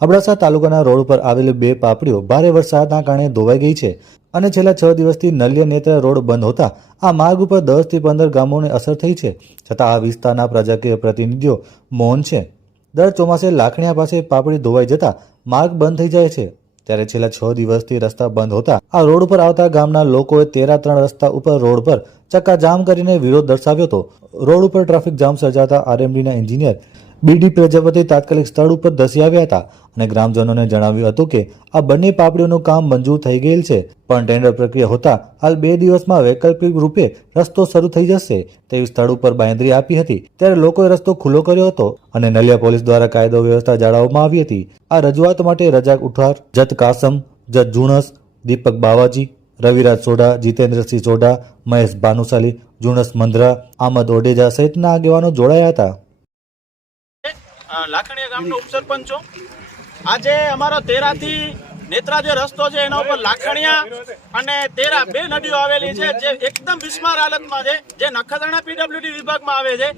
અબડાસા તાલુકાના રોડ પર આવેલી બે પાપડીઓ ભારે વરસાદના કારણે ધોવાઈ ગઈ છે અને છેલ્લા છ દિવસથી નલિયા નેત્રા રોડ બંધ હોતા આ માર્ગ ઉપર દસથી પંદર ગામોને અસર થઈ છે. છતાં આ વિસ્તારના પ્રજાકીય પ્રતિનિધિઓ મૌન છે. દર ચોમાસે લાખણીયા પાસે પાપડી ધોવાઈ જતા માર્ગ બંધ થઈ જાય છે. ત્યારે છેલ્લા છ દિવસથી રસ્તા બંધ હોતા આ રોડ પર આવતા ગામના લોકોએ તેરા ત્રણ રસ્તા ઉપર રોડ પર ચક્કાજામ કરીને વિરોધ દર્શાવ્યો હતો. રોડ ઉપર ટ્રાફિક જામ સર્જાતા આરએમડીના એન્જિનિયર બીડી પ્રજાપતિ તાત્કાલિક સ્થળ ઉપર ધસી આવ્યા હતા અને ગ્રામજનોને જણાવ્યું હતું કે આ બંને પાપડીઓનું કામ મંજૂર થઈ ગયેલ છે. પણ ટેન્ડર પ્રક્રિયા હોતા હાલ બે દિવસમાં વૈકલ્પિક રૂપે રસ્તો શરૂ થઈ જશે તેવી સ્થળ ઉપર બાંયધરી આપી હતી. ત્યારે લોકોએ રસ્તો ખુલ્લો કર્યો હતો અને નલિયા પોલીસ દ્વારા કાયદો વ્યવસ્થા જાળવવામાં આવી હતી. આ રજૂઆત માટે રજાક ઉઠાર, જત કાસમ, જત જુણસ, દીપક બાવાજી, રવિરાજ સોઢા, જીતેન્દ્રસિંહ સોઢા, મહેશ ભાનુશાલી, જુણસ મંદ્રા, આમદ ઓડેજા સહિતના આગેવાનો જોડાયા હતા. લાખણીયા ગામનો ઉપસરપંચ છું. આજે અમારો તેરાથી નેત્રા જે રસ્તો છે એના ઉપર લાખણીયા અને તેરા બે નદીઓ આવેલી છે, જે એકદમ બિસ્માર હાલતમાં છે, જે નખત્રાણા પીડબ્લ્યુડી વિભાગમાં આવે છે.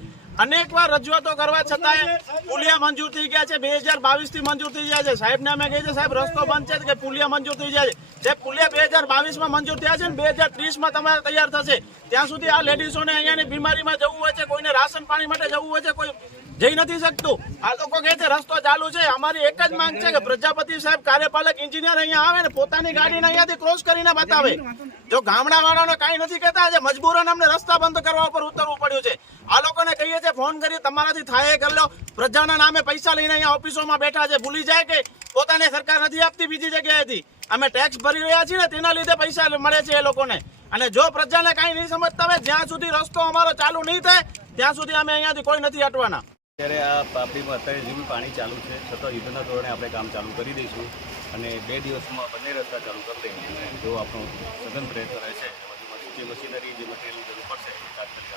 અનેક વાર રજૂઆતો કરવા છતાંય પુલિયા મંજૂર થઈ ગયા છે. બે હજાર બાવીસથી મંજૂર થઈ ગયા છે. સાહેબને અમે કહીએ છીએ, સાહેબ, રસ્તો બંધ છે. કે પુલિયા મંજૂર થઈ જાય છે. જે પુલિયા બે હજાર બાવીસમાં મંજૂર થયા છે ને બે હજાર ત્રીસમાં તમારે તૈયાર થશે. ત્યાં સુધી આ લેડીઝોને અહીંયાની બીમારીમાં જવું હોય છે, કોઈને રાશન પાણી માટે જવું હોય છે, કોઈ જઈ નથી શકતું. આ લોકો કહે છે, રસ્તો ચાલુ છે. અમારી એક જ માંગ છે કે પ્રજાપતિ સાહેબ કાર્યપાલક એન્જિનિયર અહીંયા આવે ને પોતાની ગાડીને અહીંયાથી ક્રોસ કરીને બતાવે. જો ગામડા વાળાને કાંઈ નથી કહેતા આજે મજબૂરન અમને રસ્તા બંધ કરવા ઉપર ઉતરવું પડ્યું છે. આ લોકોને કહીએ છીએ ફોન કરી તમારાથી થાય એ કરી લો. પ્રજાના નામે પૈસા લઈને અહીંયા ઓફિસોમાં બેઠા છે. ભૂલી જાય કે પોતાને સરકાર નથી આપતી બીજી જગ્યાએથી. અમે ટેક્સ ભરી રહ્યા છીએ ને તેના લીધે પૈસા મળે છે એ લોકોને. અને જો પ્રજાને કાંઈ નહીં સમજતા હોય, જ્યાં સુધી રસ્તો અમારો ચાલુ નહીં થાય, ત્યાં સુધી અમે અહીંયાથી કોઈ નથી હટવાના. અત્યારે આ પાપડીમાં અત્યારે જેવું પાણી ચાલુ છે, છતાં યુદ્ધના ધોરણે આપણે કામ ચાલુ કરી દઈશું અને બે દિવસમાં બંને રસ્તા ચાલુ કરી દઈએ અને જો આપણો સઘન પ્રયત્ન રહેશે જે મશીનરી, જે મટીરિયલ જરૂર પડશે, એ તાત્કાલિક.